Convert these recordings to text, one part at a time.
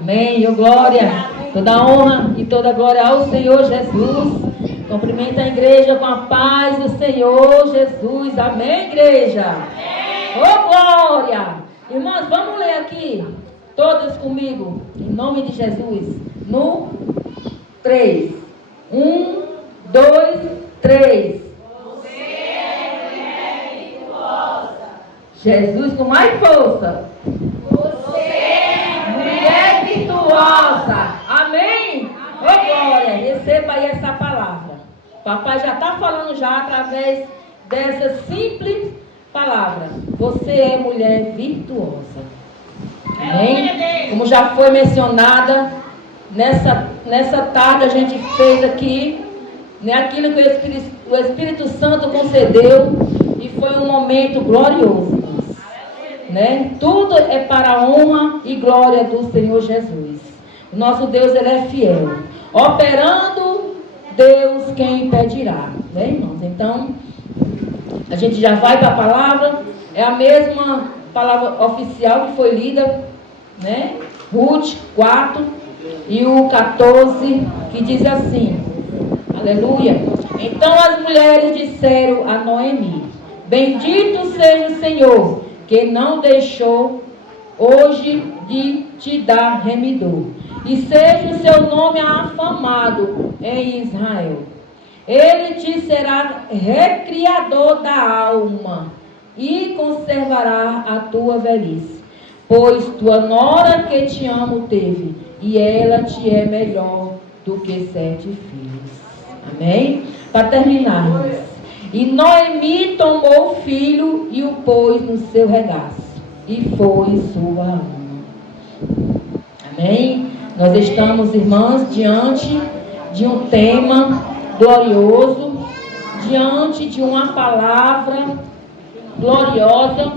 Amém. E glória, toda honra e toda glória ao Senhor Jesus. Cumprimenta a igreja com a paz do Senhor Jesus. Amém, igreja? Amém. Oh, glória! Irmãos, vamos ler aqui, todos comigo, em nome de Jesus. No 3. 1, 2, 3. Você é mulher virtuosa. Jesus com mais força. Você é Mulher virtuosa. Amém? Ô glória, receba aí essa palavra. Papai já está falando já através dessa simples palavra. Você é mulher virtuosa. Amém? Como já foi mencionada, nessa tarde a gente fez aqui, né, aquilo que o Espírito Santo concedeu, e foi um momento glorioso, irmãos, né? Tudo é para a honra e glória do Senhor Jesus. O nosso Deus, Ele é fiel. Operando, Deus quem impedirá, né, irmãos? Então, a gente já vai para a palavra. É a mesma palavra oficial que foi lida, né? Ruth 4 e o 14, que diz assim, aleluia. Então as mulheres disseram a Noemi: bendito seja o Senhor, que não deixou hoje de te dar remidor, e seja o seu nome afamado em Israel. Ele te será recriador da alma e conservará a tua velhice, pois tua nora que te amo teve, e ela te é melhor do que 7 filhos. Amém? Para terminarmos. E Noemi tomou o filho e o pôs no seu regaço, e foi sua ama. Amém? Nós estamos, irmãs, diante de um tema glorioso, diante de uma palavra gloriosa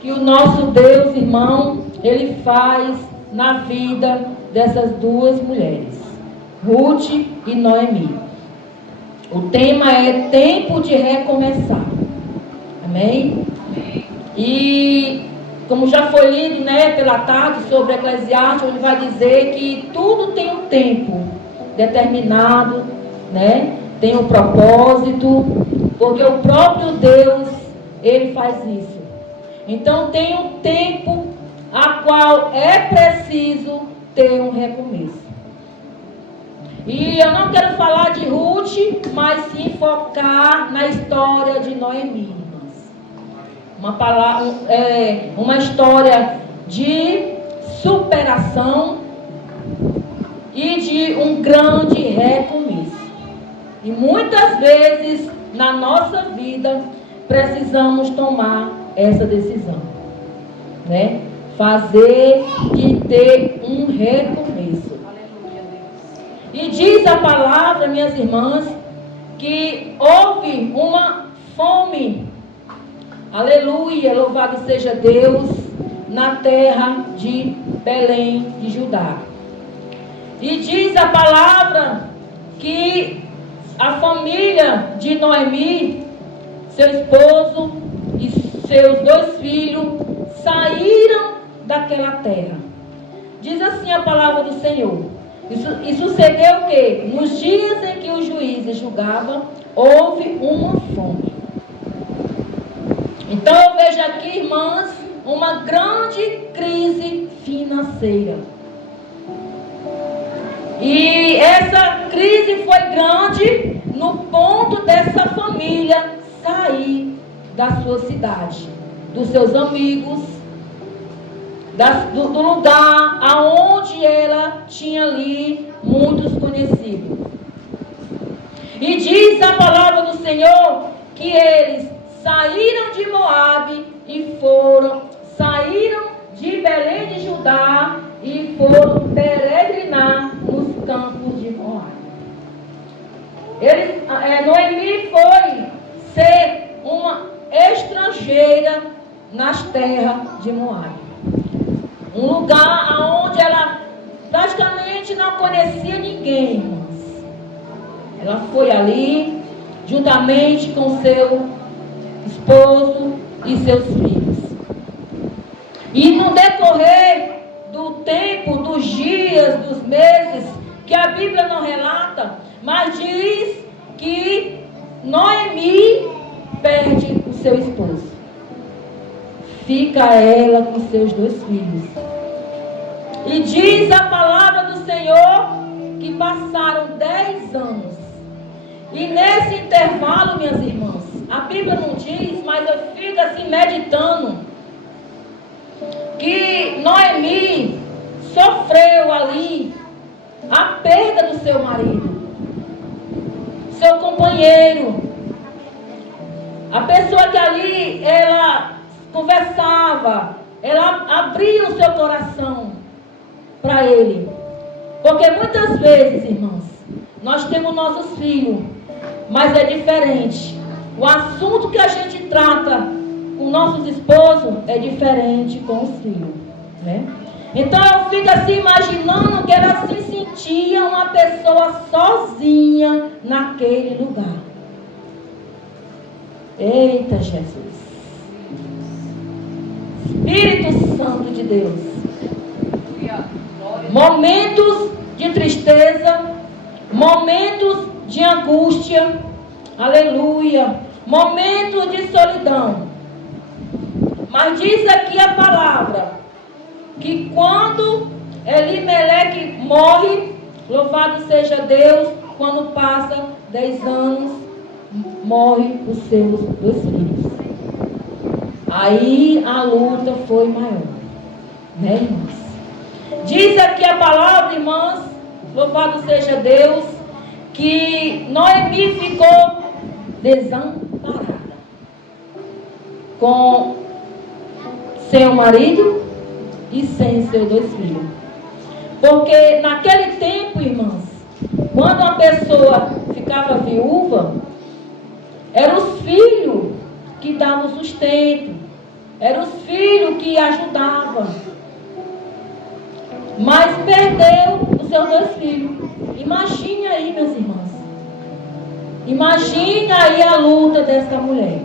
que o nosso Deus, irmão, Ele faz na vida dessas duas mulheres, Ruth e Noemi. O tema é tempo de recomeçar. Amém? E como já foi lido, né, pela tarde sobre Eclesiastes, ele vai dizer que tudo tem um tempo determinado, né? Tem um propósito, porque o próprio Deus, Ele faz isso. Então tem um tempo a qual é preciso ter um recomeço. E eu não quero falar de Ruth, mas sim focar na história de Noemi. Uma história de superação e de um grande recomeço. E muitas vezes na nossa vida precisamos tomar essa decisão, né? Fazer e ter um recomeço. E diz a palavra, minhas irmãs, que houve uma fome, aleluia, louvado seja Deus, na terra de Belém de Judá. E diz a palavra que a família de Noemi, seu esposo e seus 2 filhos, saíram daquela terra. Diz assim a palavra do Senhor. E sucedeu que, nos dias em que os juízes julgavam, houve uma fome. Então eu vejo aqui, irmãs, uma grande crise financeira. E essa crise foi grande no ponto dessa família sair da sua cidade, dos seus amigos, do lugar aonde ela tinha ali muitos conhecidos. E diz a palavra do Senhor que eles saíram de Moabe e saíram de Belém de Judá e foram peregrinar nos campos de Moabe. Noemi foi ser uma estrangeira nas terras de Moabe. Um lugar onde ela praticamente não conhecia ninguém, irmãos. Ela foi ali, juntamente com seu esposo e seus filhos. E no decorrer do tempo, do dos dias, dos meses, que a Bíblia não relata, mas diz que Noemi perde o seu esposo. Fica ela com seus 2 filhos. E diz a palavra do Senhor que passaram 10 anos. E nesse intervalo, minhas irmãs, a Bíblia não diz, mas eu fico assim meditando, que Noemi sofreu ali a perda do seu marido, seu companheiro, a pessoa que ali ela conversava, ela abria o seu coração para ele. Porque muitas vezes, irmãos, nós temos nossos filhos, mas é diferente. O assunto que a gente trata com nossos esposos é diferente com os filhos, né? Então eu fico assim imaginando que ela se sentia uma pessoa sozinha naquele lugar. Eita Jesus, Espírito Santo de Deus. Momentos de tristeza, momentos de angústia, aleluia, momentos de solidão. Mas diz aqui a palavra que quando Elimeleque morre, louvado seja Deus, quando passa 10 anos, morre os seus 2 filhos. Aí a luta foi maior, né, irmãos? Diz aqui a palavra, irmãs, louvado seja Deus, que Noemi ficou desamparada com seu marido e sem seus 2 filhos. Porque naquele tempo, irmãs, quando uma pessoa ficava viúva, eram os filhos que davam sustento, eram os filhos que ajudavam. Mas perdeu os seus 2 filhos. Imagine aí, meus irmãos. Imagine aí a luta dessa mulher.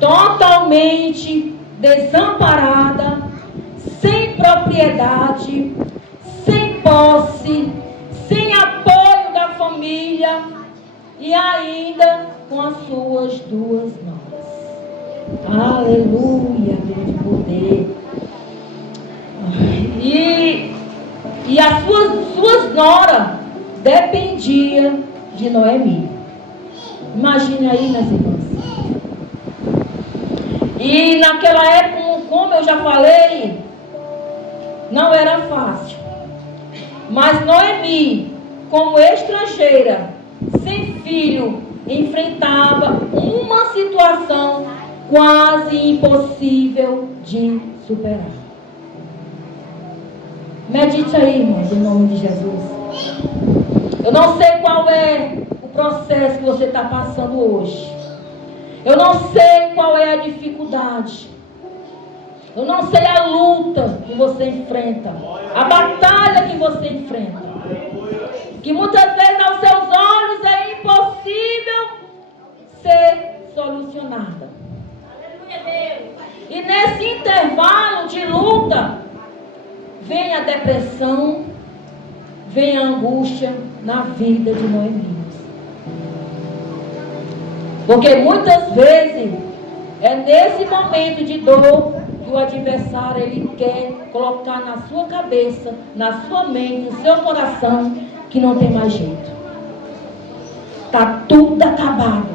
Totalmente desamparada, sem propriedade, sem posse, sem apoio da família e ainda com as suas 2 noras. Aleluia, Deus de poder. E as suas noras dependiam de Noemi. Imagine aí, minhas irmãs. E naquela época, como eu já falei, não era fácil. Mas Noemi, como estrangeira, sem filho, enfrentava uma situação quase impossível de superar. Medite aí, irmãos, em nome de Jesus. Eu não sei qual é o processo que você está passando hoje. Eu não sei qual é a dificuldade. Eu não sei a luta que você enfrenta. A batalha que você enfrenta. Que muitas vezes aos seus olhos é impossível ser solucionada. E nesse intervalo de luta, vem a depressão, vem a angústia na vida de Noemi. Porque muitas vezes é nesse momento de dor que o adversário ele quer colocar na sua cabeça, na sua mente, no seu coração, que não tem mais jeito. Está tudo acabado.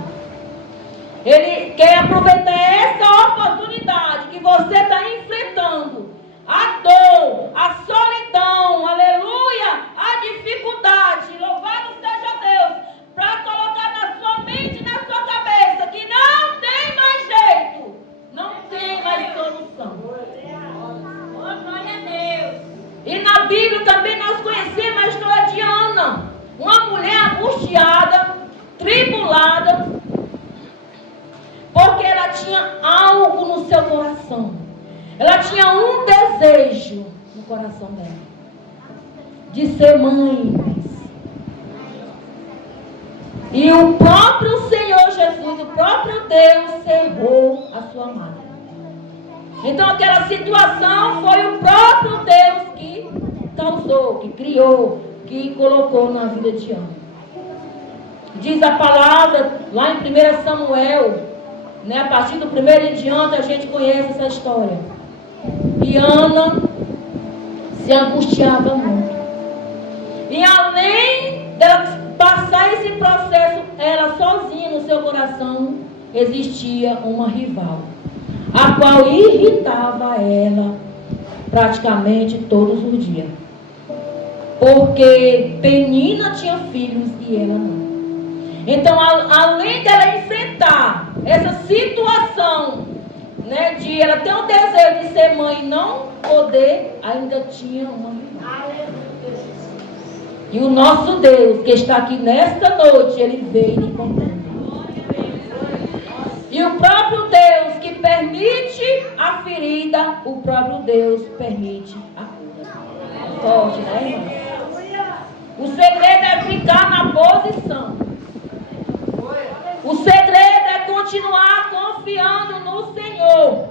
Ele quer aproveitar essa oportunidade que você está enfrentando. A dor, a solidão, aleluia, a dificuldade, louvado seja Deus, para colocar na sua mente e na sua cabeça que não tem mais jeito, não tem mais solução. Glória a Deus. E na Bíblia também nós conhecemos a história de Ana, uma mulher angustiada, tribulada, porque ela tinha algo no seu coração. Ela tinha um desejo no coração dela, de ser mãe. E o próprio Senhor Jesus, o próprio Deus, cerrou a sua mãe. Então aquela situação foi o próprio Deus que causou, que criou, que colocou na vida de Ana. Diz a palavra lá em 1 Samuel, né, a partir do 1 em diante a gente conhece essa história. E Ana se angustiava muito. E além dela passar esse processo, ela sozinha no seu coração, existia uma rival, a qual irritava ela praticamente todos os dias. Porque Penina tinha filhos e ela não. Então, além dela enfrentar essa situação, né, de ela ter o desejo de ser mãe e não poder, ainda tinha uma rival. E o nosso Deus, que está aqui nesta noite, Ele veio lhe contando. E o próprio Deus que permite a ferida, o próprio Deus permite a cura. Forte, né, irmão? O segredo é ficar na posição. O segredo é continuar confiando no Senhor.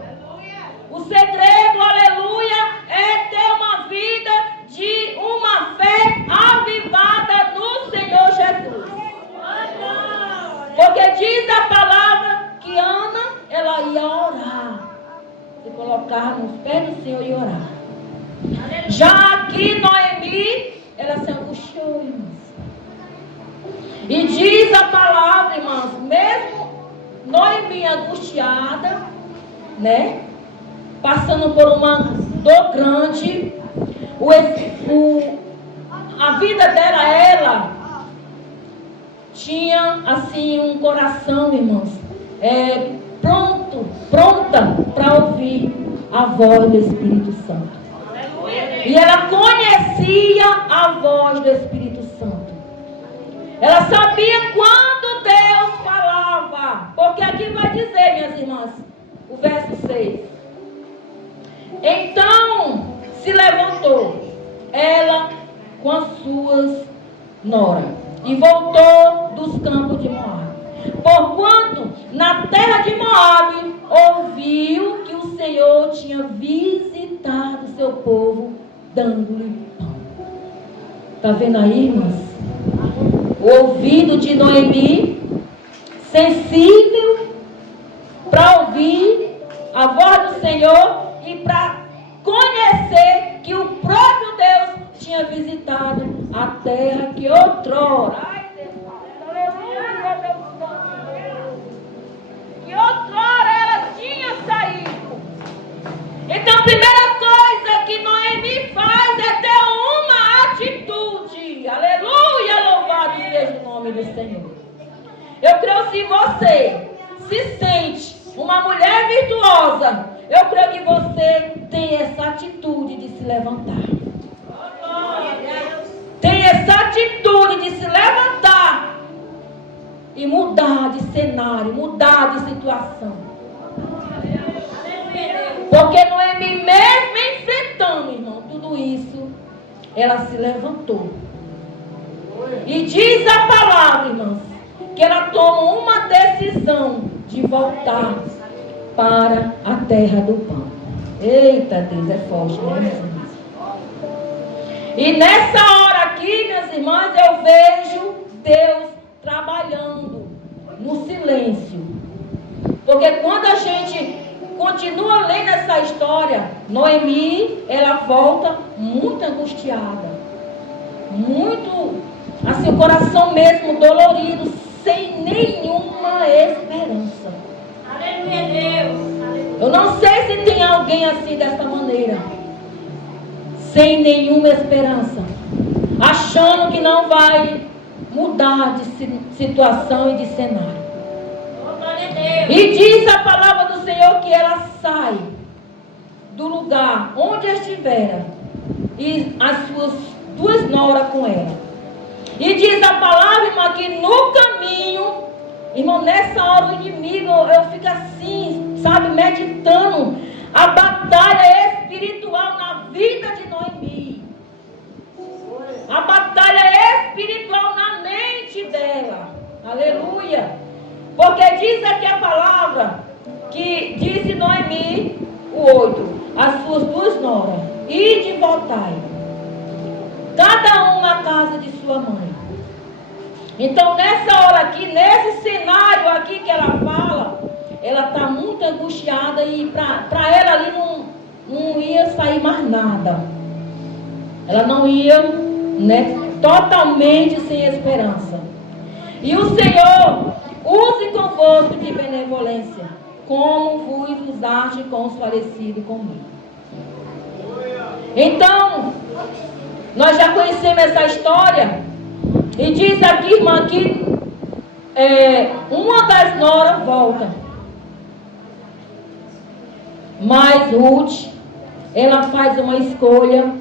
O segredo, aleluia, é ter uma vida de uma fé avivada no Senhor Jesus. Porque diz a palavra que Ana, ela ia orar. Se colocar nos pés do Senhor e orar. Já aqui Noemi, ela se angustiou, irmãos. E diz a palavra, irmãos, mesmo Noemi angustiada, né? Passando por uma dor grande, a vida dela, ela tinha assim um coração, irmãos, pronta para ouvir a voz do Espírito Santo. E ela conhecia a voz do Espírito Santo. Ela sabia quando Deus falava. Porque aqui vai dizer, minhas irmãs, o verso 6. Então se levantou ela com as suas noras e voltou dos campos de Moabe. Porquanto na terra de Moabe ouviu que o Senhor tinha visitado seu povo, dando-lhe pão. Está vendo aí, irmãs? O ouvido de Noemi, sensível para ouvir a voz do Senhor e para conhecer que o próprio Deus tinha visitado a terra que outrora, aleluia, Deus Santo, que outrora ela tinha saído. Então a primeira coisa que Noemi faz é ter uma atitude, aleluia, louvado seja o nome do Senhor. Eu creio que se você se sente uma mulher virtuosa, eu creio que você tem essa atitude de se levantar. Tem essa atitude de se levantar e mudar de cenário, mudar de situação. Porque Noemi, mesmo enfrentando, irmão, tudo isso, ela se levantou. E diz a palavra, irmãos, que ela toma uma decisão de voltar para a terra do pão. Eita, Deus, é forte, né, minhas irmãs? E nessa hora aqui, minhas irmãs, eu vejo Deus trabalhando no silêncio. Porque quando a gente continua lendo essa história, Noemi, ela volta muito angustiada. Muito, assim, o coração mesmo dolorido, sem nenhuma esperança. Aleluia, Deus. Eu não sei se tem alguém assim dessa maneira, sem nenhuma esperança, achando que não vai mudar de situação e de cenário. E diz a palavra do Senhor que ela sai do lugar onde estivera e as suas duas noras com ela. E diz a palavra, irmã, que no caminho, irmão, nessa hora o inimigo, eu fico assim, sabe, meditando a batalha espiritual na vida de Noemi. A batalha espiritual na mente dela. Aleluia. Porque diz aqui a palavra que disse Noemi, o 8. As suas 2 noras, ide e voltai, cada uma à casa de sua mãe. Então, nessa hora aqui, nesse cenário aqui que ela fala, ela está muito angustiada e para ela ali não ia sair mais nada. Ela não ia, totalmente sem esperança. E o Senhor use convosco de benevolência, como vos usaste com os falecidos comigo. Então, nós já conhecemos essa história. E diz aqui, irmã, que uma das noras volta. Mas Ruth, ela faz uma escolha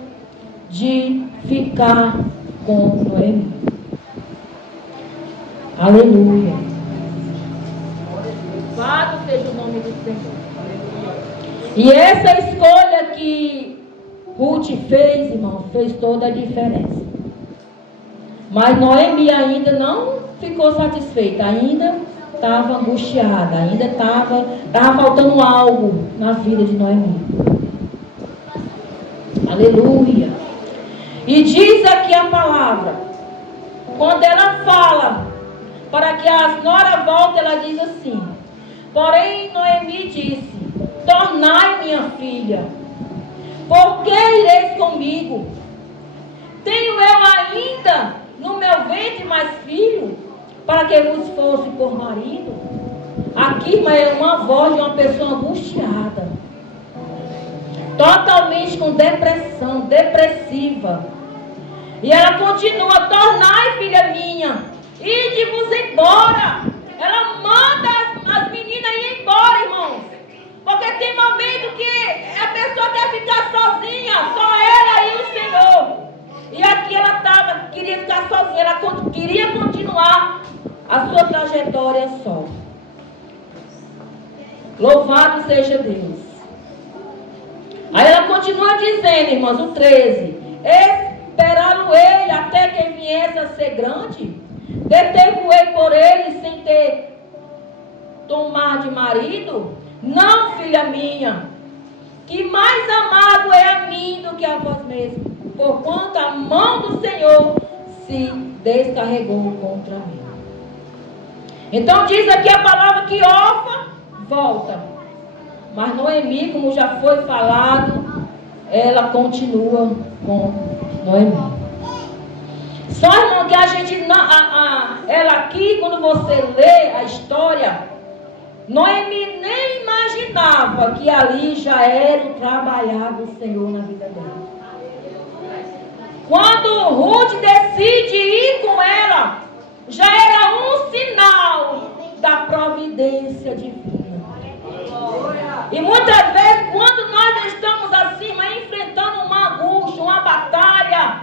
de ficar com Noemi. Aleluia. Louvado seja o nome do Senhor. E essa escolha que Ruth fez, irmão, fez toda a diferença. Mas Noemi ainda não ficou satisfeita, ainda estava angustiada, ainda estava faltando algo na vida de Noemi. Aleluia. E diz aqui a palavra, quando ela fala para que as noras voltem, ela diz assim: porém Noemi disse: tornai minha filha, por que ireis comigo? Tenho eu ainda no meu ventre mais filho, para que vos fosse por marido? Aqui, mas é uma voz de uma pessoa angustiada, totalmente com depressão, depressiva. E ela continua: tornai, filha minha, ide-vos embora. Ela manda as meninas ir embora, irmãos, porque tem momento que a pessoa quer ficar sozinha, só ela e o Senhor. E aqui ela queria ficar sozinha, ela queria continuar a sua trajetória só. Louvado seja Deus. Aí ela continua dizendo, irmãos, o 13: esperá-lo-ei até que viesse a ser grande, deteve-o-ei por ele sem ter tomar de marido? Não, filha minha, que mais amado é a mim do que a vós mesmos, porquanto a mão do Senhor se descarregou contra mim. Então diz aqui a palavra que Orfa volta, mas Noemi, como já foi falado, ela continua com Noemi. Só, irmão, que a gente ela aqui, quando você lê a história, Noemi nem imaginava que ali já era o trabalhar do Senhor na vida dela. Quando Ruth decide ir com ela, já era um sinal da providência divina. E muitas vezes, quando nós estamos assim, enfrentando uma angústia, uma batalha,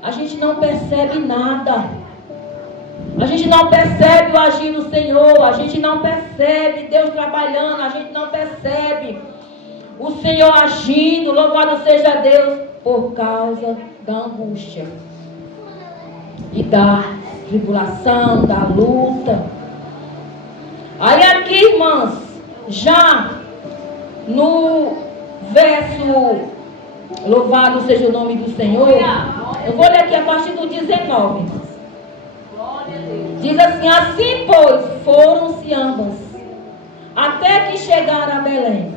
a gente não percebe nada. A gente não percebe o agir do Senhor, a gente não percebe Deus trabalhando, a gente não percebe o Senhor agindo, louvado seja Deus, por causa da angústia e da tribulação, da luta. Aí aqui, irmãs, já no verso, louvado seja o nome do Senhor, eu vou ler aqui a partir do 19, irmãs. Diz assim: assim, pois, foram-se ambas, até que chegaram a Belém.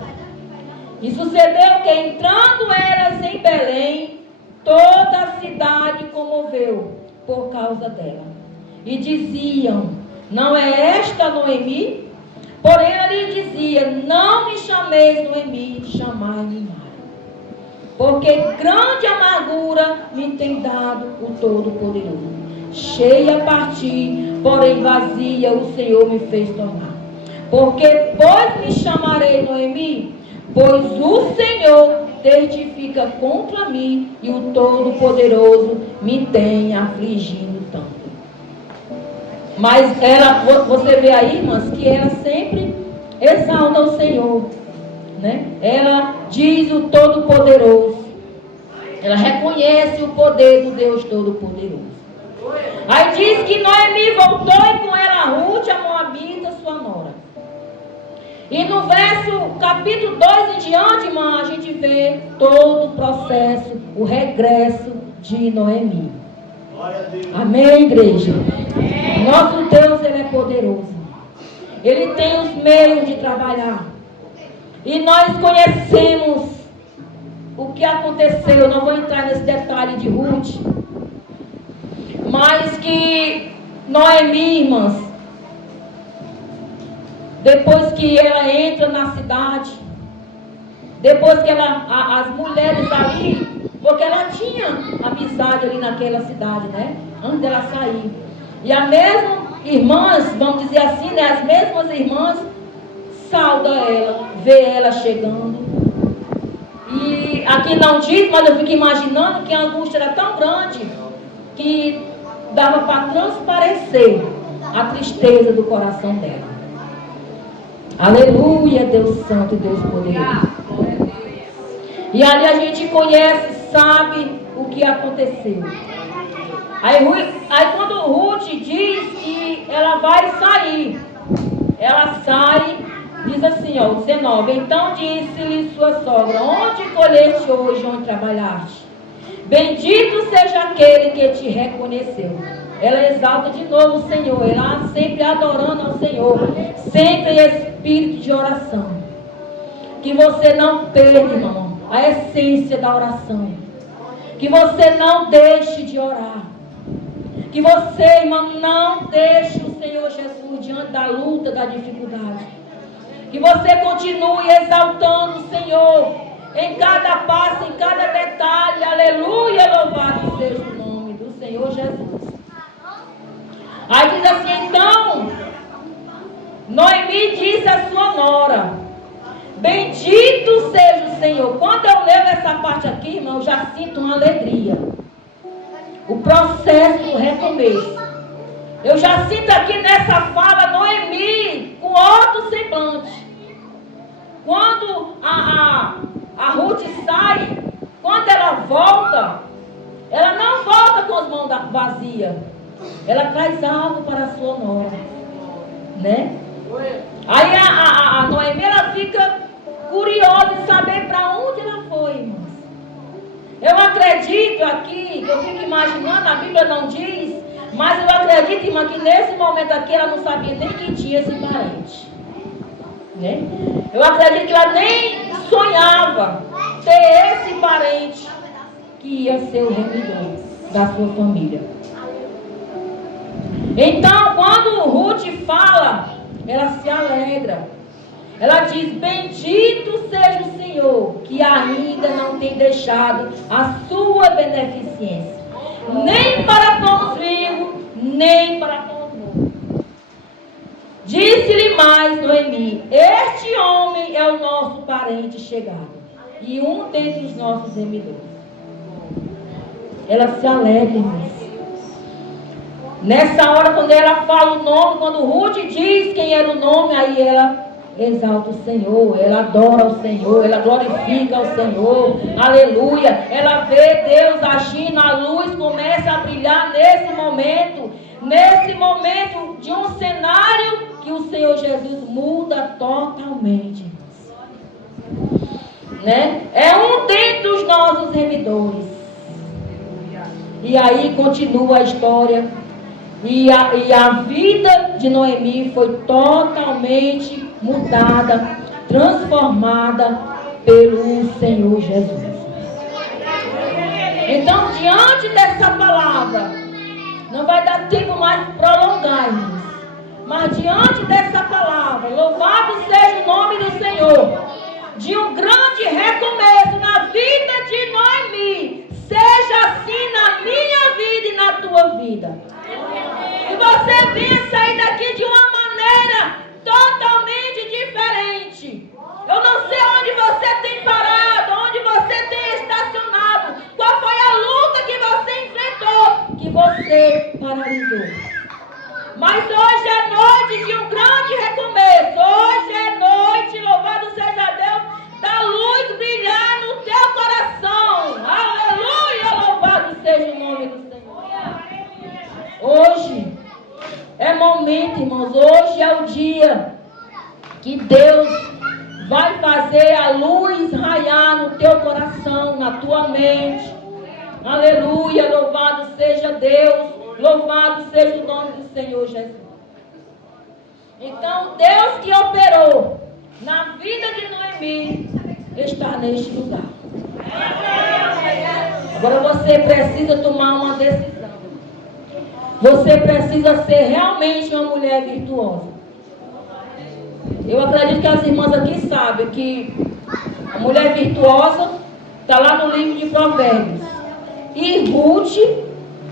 E sucedeu que, entrando elas em Belém, toda a cidade comoveu por causa dela. E diziam: não é esta Noemi? Porém, ela lhe dizia: não me chameis Noemi, chamai-me Mara, porque grande amargura me tem dado o Todo-Poderoso. Cheia parti, porém vazia o Senhor me fez tornar. Porque, pois me chamarei Noemi, pois o Senhor testifica contra mim e o Todo-Poderoso me tem afligido tanto. Mas ela, você vê aí, irmãs, que ela sempre exalta o Senhor, né? Ela diz o Todo-Poderoso. Ela reconhece o poder do Deus Todo-Poderoso. Aí diz que Noemi voltou e com ela Ruth, a Moabita, sua nora. E no capítulo 2 em diante, irmã, a gente vê todo o processo, o regresso de Noemi. Amém, igreja? Nosso Deus, Ele é poderoso. Ele tem os meios de trabalhar. E nós conhecemos o que aconteceu. Eu não vou entrar nesse detalhe de Ruth. Mas que Noemi, irmãs, depois que ela entra na cidade, depois que as mulheres ali, porque ela tinha amizade ali naquela cidade, né? Antes dela sair. E as mesmas irmãs, vamos dizer assim, né? As mesmas irmãs saudam ela, vê ela chegando. E aqui não diz, mas eu fico imaginando que a angústia era tão grande que dava para transparecer a tristeza do coração dela. Aleluia, Deus Santo e Deus Poderoso. E ali a gente conhece, sabe o que aconteceu. Aí quando Ruth diz que ela vai sair, ela sai, diz assim, ó, 19. Então disse-lhe sua sogra: onde colheste hoje, onde trabalhaste? Bendito seja aquele que te reconheceu. Ela exalta de novo o Senhor, ela sempre adorando ao Senhor, sempre em espírito de oração. Que você não perca, irmão, a essência da oração. Que você não deixe de orar. Que você, irmão, não deixe o Senhor Jesus diante da luta, da dificuldade. Que você continue exaltando o Senhor em cada passo, em cada detalhe. Aleluia, louvado seja o nome do Senhor Jesus. Aí diz assim, então, Noemi disse à sua nora: bendito seja o Senhor. Quando eu leio essa parte aqui, irmão, eu já sinto uma alegria. O processo do recomeço. Eu já sinto aqui nessa fala Noemi com outro semblante. Quando a Ruth sai, quando ela volta, ela não volta com as mãos vazias. Ela traz algo para a sua nora, né? Aí a Noemi, ela fica curiosa em saber para onde ela foi, irmãos. Eu acredito aqui, eu fico imaginando, a Bíblia não diz, mas eu acredito, irmã, que nesse momento aqui ela não sabia nem que tinha esse parente, né? Eu acredito que ela nem sonhava ter esse parente que ia ser o remidor da sua família. Então, quando Ruth fala, ela se alegra. Ela diz: bendito seja o Senhor, que ainda não tem deixado a sua beneficência, nem para com os vivos, nem para com os mortos. Disse-lhe mais Noemi: este homem é o nosso parente chegado, e um dentre os nossos remidores. Ela se alegra, irmãos. Nessa hora, quando ela fala o nome, quando Ruth diz quem era o nome, aí ela exalta o Senhor, ela adora o Senhor, ela glorifica o Senhor, aleluia. Ela vê Deus agindo, a luz começa a brilhar nesse momento de um cenário que o Senhor Jesus muda totalmente, né? É um dentre os nossos remidores. E aí continua a história. E a vida de Noemi foi totalmente mudada, transformada pelo Senhor Jesus. Então, diante dessa palavra, não vai dar tempo mais prolongar, irmãos, mas diante dessa palavra, louvado seja o nome do Senhor, de um grande recomeço na vida de Noemi, seja assim na minha vida e na tua vida. E você venha sair daqui de uma maneira totalmente diferente. Eu não sei onde você tem parado, onde você tem estacionado, qual foi a luta que você enfrentou, que você paralisou. Mas hoje é noite de um grande recomeço. Hoje é noite, louvado seja Deus, da luz brilhar no teu coração. Aleluia, louvado seja o nome do Senhor. Hoje é momento, irmãos, hoje é o dia que Deus vai fazer a luz raiar no teu coração, na tua mente. Aleluia, louvado seja Deus, louvado seja o nome do Senhor Jesus. Então, Deus que operou na vida de Noemi está neste lugar. Agora você precisa tomar uma decisão. Você precisa ser realmente uma mulher virtuosa. Eu acredito que as irmãs aqui sabem que a mulher virtuosa está lá no livro de Provérbios. E Ruth,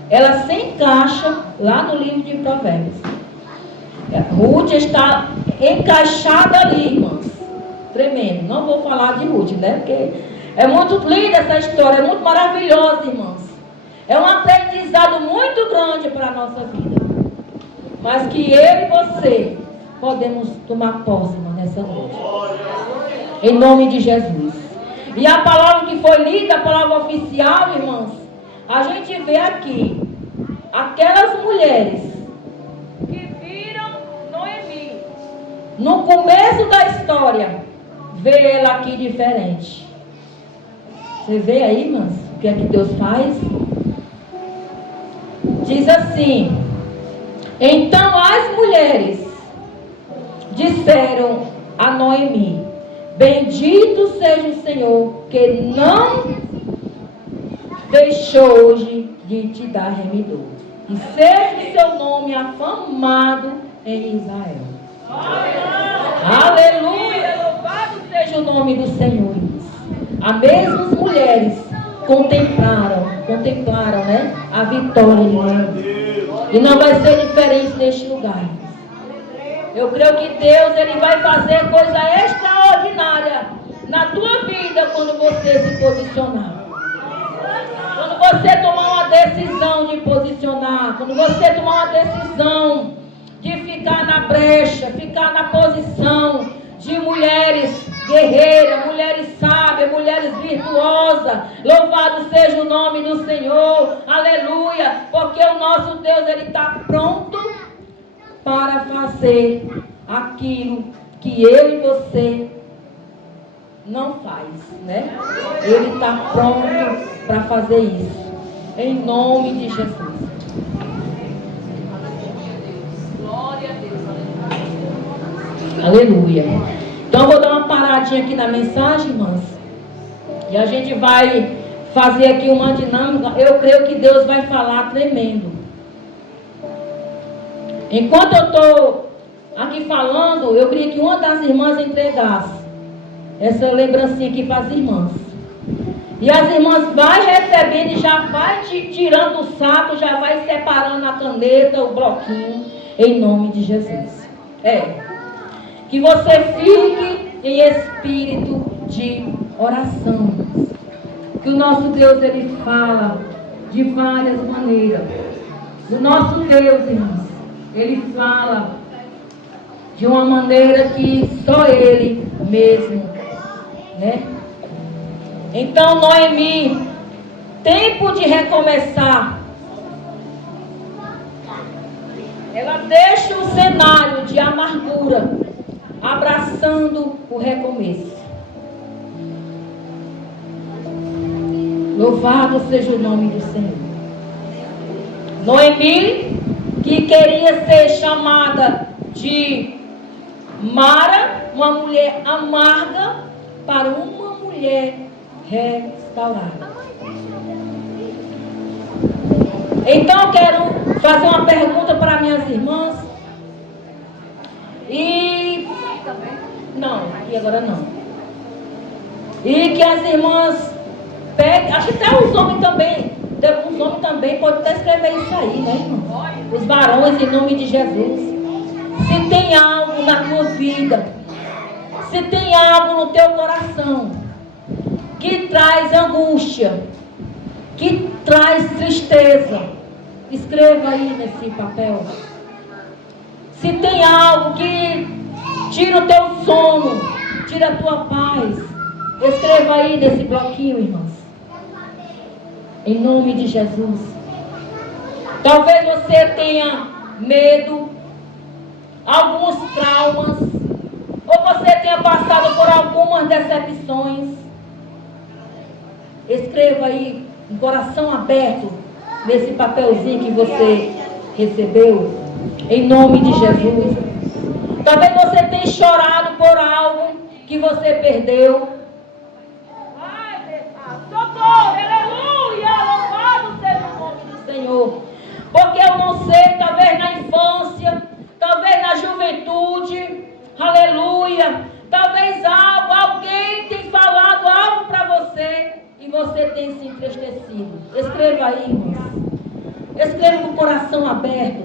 ela se encaixa lá no livro de Provérbios. Ruth está encaixada ali, irmãs. Tremendo. Não vou falar de Ruth, né? Porque é muito linda essa história, é muito maravilhosa, irmãs. É um aprendizado muito grande para a nossa vida. Mas que eu e você podemos tomar posse, irmã, nessa noite. Em nome de Jesus. E a palavra que foi lida, a palavra oficial, irmãs, a gente vê aqui aquelas mulheres que viram Noemi. No começo da história, vê ela aqui diferente. Você vê aí, irmãs, o que é que Deus faz? Diz assim: então as mulheres disseram a Noemi: bendito seja o Senhor, que não deixou hoje de te dar remidor, e seja o seu nome afamado em Israel. Aleluia, louvado seja o nome do Senhor. As mesmas mulheres contemplaram, né, a vitória de Deus. E não vai ser diferente neste lugar. Eu creio que Deus, Ele vai fazer coisa extraordinária na tua vida quando você se posicionar. Quando você tomar uma decisão de posicionar, quando você tomar uma decisão de ficar na brecha, ficar na posição de mulheres guerreiras, mulheres sábias, mulheres virtuosas. Louvado seja o nome do Senhor, aleluia, porque o nosso Deus, Ele está pronto para fazer aquilo que eu e você não faz, né? Ele está pronto para fazer isso, em nome de Jesus. Glória a Deus, aleluia. Então eu vou dar uma paradinha aqui na mensagem, irmãs, e a gente vai fazer aqui uma dinâmica. Eu creio que Deus vai falar tremendo. Enquanto eu estou aqui falando, eu queria que uma das irmãs entregasse essa lembrancinha aqui para as irmãs. E as irmãs vai recebendo e já vai tirando o saco, já vai separando a caneta, o bloquinho, em nome de Jesus. Que você fique em espírito de oração. Que o nosso Deus, Ele fala de várias maneiras. O nosso Deus, irmãos, Ele fala de uma maneira que só Ele mesmo, né? Então, Noemi, tempo de recomeçar. Ela deixa o cenário de amargura, abraçando o recomeço. Louvado seja o nome do Senhor. Noemi, que queria ser chamada de Mara, uma mulher amarga, para uma mulher restaurada. Então eu quero fazer uma pergunta para minhas irmãs. E agora não. E que as irmãs peguem, acho que até os homens também podem até escrever isso aí, né, irmão? Os varões, em nome de Jesus. Se tem algo na tua vida, se tem algo no teu coração que traz angústia, que traz tristeza, escreva aí nesse papel. Se tem algo que tira o teu sono, tira a tua paz, escreva aí nesse bloquinho, irmãs. Em nome de Jesus. Talvez você tenha medo, alguns traumas, ou você tenha passado por algumas decepções, escreva aí, um coração aberto, nesse papelzinho que você recebeu, em nome de Jesus. Talvez você tenha chorado por algo que você perdeu. Socorro, aleluia, louvado seja o nome do Senhor. Porque eu não sei, talvez na infância, talvez na juventude, aleluia, talvez alguém tem falado algo para você e você tem se entristecido. Escreva aí, irmãos. Escreva com o coração aberto,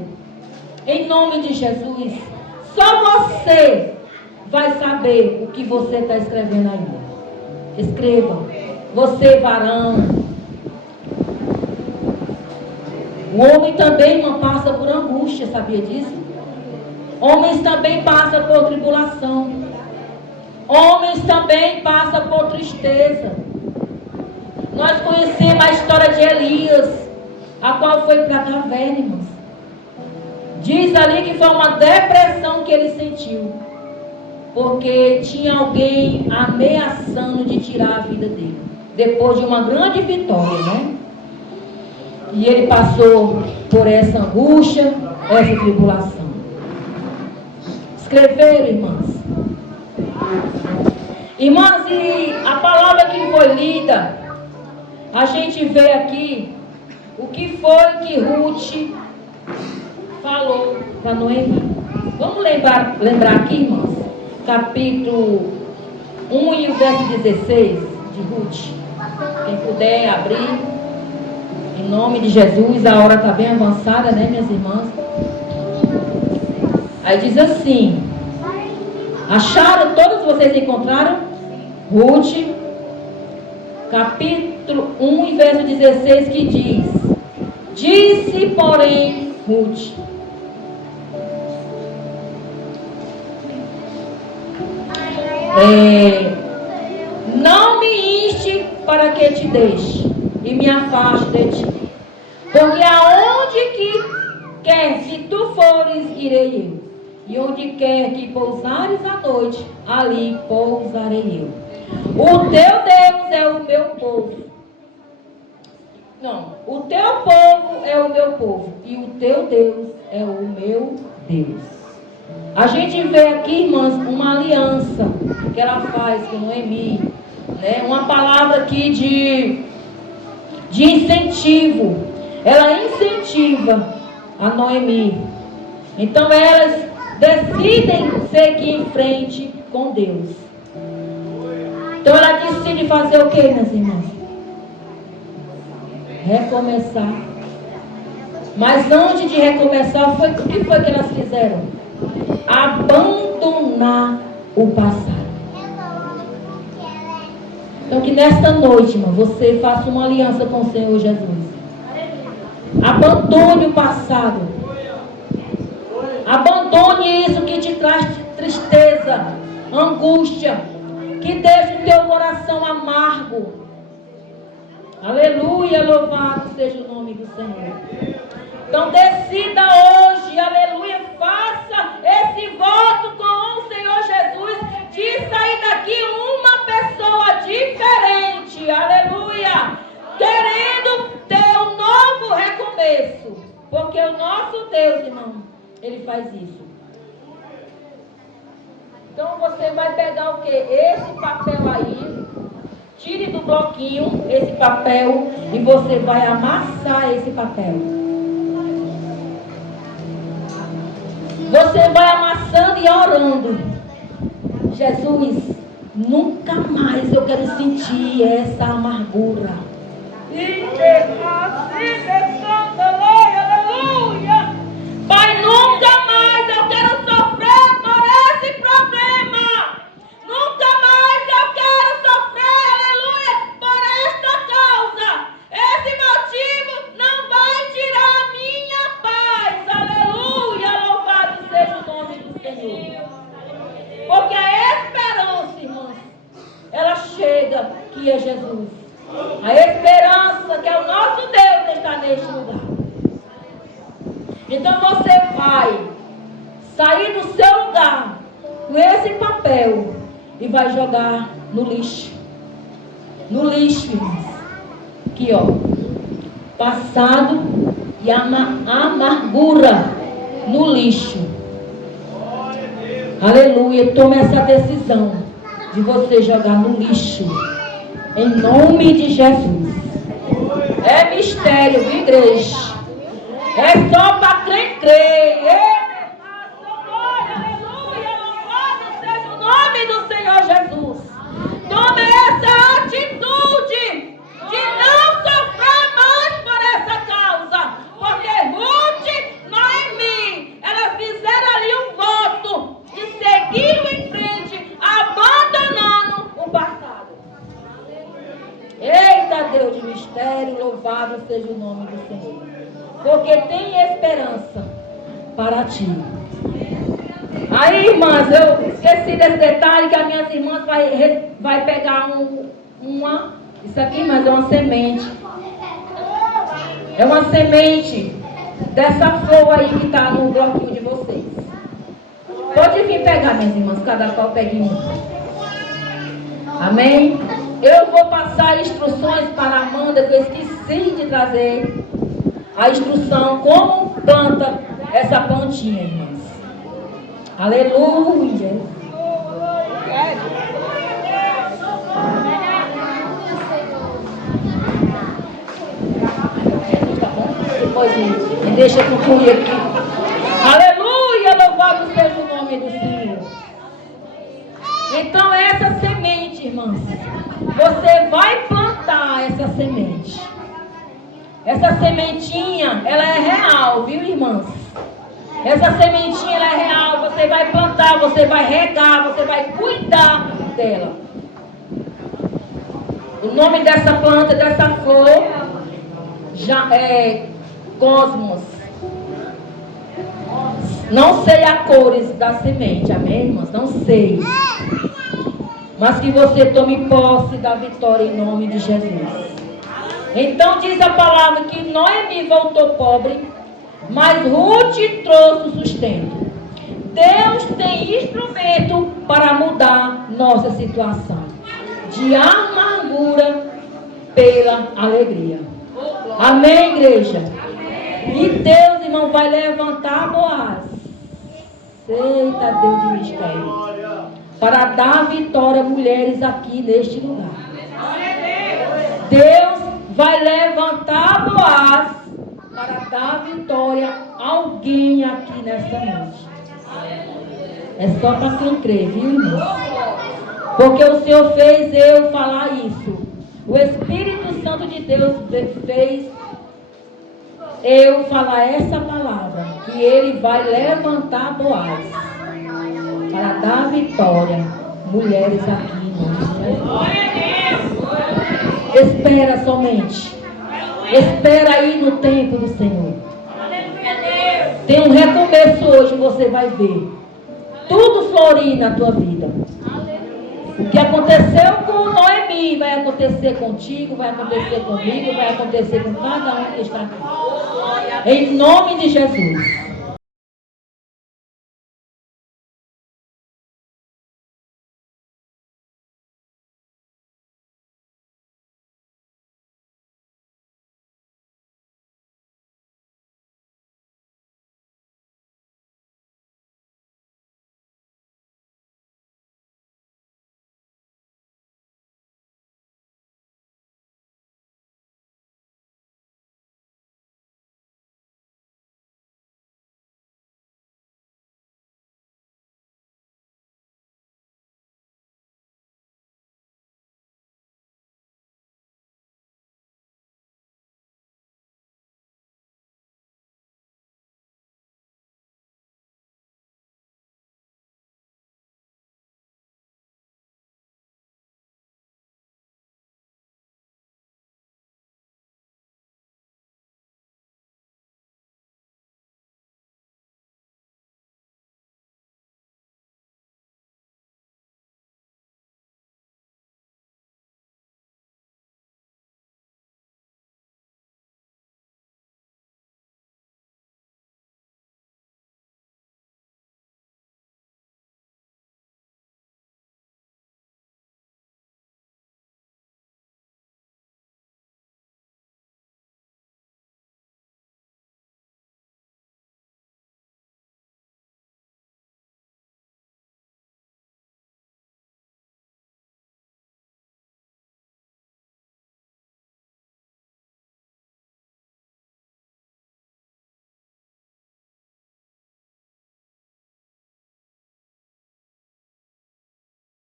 em nome de Jesus. Só você vai saber o que você está escrevendo aí. Escreva. Você, varão. O homem também, irmão, passa por angústia, sabia disso? Homens também passam por tribulação. Homens também passam por tristeza. Nós conhecemos a história de Elias, a qual foi para a caverna, irmãos. Diz ali que foi uma depressão que ele sentiu, porque tinha alguém ameaçando de tirar a vida dele, depois de uma grande vitória, né? E ele passou por essa angústia, essa tribulação. Escreveram, irmãs. Irmãs, e a palavra que foi lida, a gente vê aqui o que foi que Ruth falou para Noemi. Vamos lembrar aqui, irmãos, capítulo 1 e o verso 16 de Ruth. Quem puder abrir, em nome de Jesus. A hora está bem avançada, né, minhas irmãs? Aí diz assim: acharam, todos vocês encontraram? Ruth, capítulo 1 e verso 16, que diz: disse, porém, Ruth: não me inste para que te deixe e me afaste de ti, porque aonde quer que tu fores, irei eu, e onde quer que pousares à noite, ali pousarei eu. O teu Deus é o meu povo. Não, o teu povo é o meu povo, e o teu Deus é o meu Deus. A gente vê aqui, irmãs, uma aliança que ela faz com Noemi, né? Uma palavra aqui de incentivo. Ela incentiva a Noemi. Então elas decidem seguir em frente com Deus. Então ela decide fazer o que, minhas irmãs? Recomeçar. Mas antes de recomeçar, o que foi que elas fizeram? Abandonar o passado. Então que nesta noite, irmão, você faça uma aliança com o Senhor Jesus. Abandone o passado. Abandone isso que te traz tristeza, angústia, que deixa o teu coração amargo. Aleluia, louvado seja o nome do Senhor. Então decida hoje, aleluia, faça esse voto com o Senhor Jesus, de sair daqui uma pessoa diferente, aleluia, querendo ter um novo recomeço, porque o nosso Deus, irmão, Ele faz isso. Então você vai pegar o que? Esse papel aí, tire do bloquinho esse papel e você vai amassar esse papel. Você vai amassando e orando. Jesus, nunca mais eu quero sentir essa amargura. Pai, nunca mais eu quero sofrer por esse problema. Nunca mais eu quero sofrer, aleluia, por esta causa. Esse motivo não vai tirar a minha paz, aleluia, louvado seja o nome do Senhor. Porque a esperança, irmãos, ela chega, que é Jesus. A esperança que é o nosso Deus está neste lugar. Então você vai sair do seu lugar com esse papel e vai jogar no lixo. No lixo, irmãos. Aqui, ó. Passado e amargura no lixo. Aleluia. Tome essa decisão de você jogar no lixo. Em nome de Jesus. É mistério, viu, igreja? É só para quem crê. Aleluia. Louvado seja o nome do Senhor Jesus. Tome essa atitude de não sofrer mais por essa causa. Porque Ruth, Noemi, elas fizeram ali um voto e seguiram em frente, abandonando o passado. Eita Deus de mistério, louvado seja o nome do Senhor. Porque tem esperança para ti. Aí, irmãs, eu esqueci desse detalhe que as minhas irmãs vai pegar isso aqui, mas é uma semente. É uma semente dessa flor aí que está no bloquinho de vocês. Pode vir pegar, minhas irmãs, cada qual pegue um. Amém? Eu vou passar instruções para a Amanda, que eu esqueci de trazer a instrução como planta essa plantinha, irmãs. Aleluia. Tá bom? Depois me deixa concluir aqui. Aleluia, louvado seja o nome do Senhor. Então essa semente, irmãs, você vai plantar essa semente. Essa sementinha, ela é real, viu, irmãs? Essa sementinha, ela é real. Você vai plantar, você vai regar, você vai cuidar dela. O nome dessa planta, dessa flor, já é cosmos. Não sei a cores da semente, amém, irmãs? Não sei. Mas que você tome posse da vitória em nome de Jesus. Então diz a palavra que Noemi voltou pobre, mas Ruth trouxe o sustento. Deus tem instrumento para mudar nossa situação. De amargura pela alegria. Amém, igreja? E Deus, irmão, vai levantar Boaz. Eita, Deus de mistério. Para dar vitória a mulheres aqui neste lugar. Deus vai levantar Boaz para dar vitória a alguém aqui nesta noite. É só para quem crê, viu, irmão? Porque o Senhor fez eu falar isso. O Espírito Santo de Deus fez eu falar essa palavra. Que Ele vai levantar Boaz para dar vitória. Mulheres aqui, irmãos. Espera somente. Espera aí no tempo do Senhor. Tem um recomeço hoje, você vai ver. Tudo florir na tua vida. O que aconteceu com Noemi vai acontecer contigo, vai acontecer comigo, vai acontecer com cada um que está aqui. Em nome de Jesus.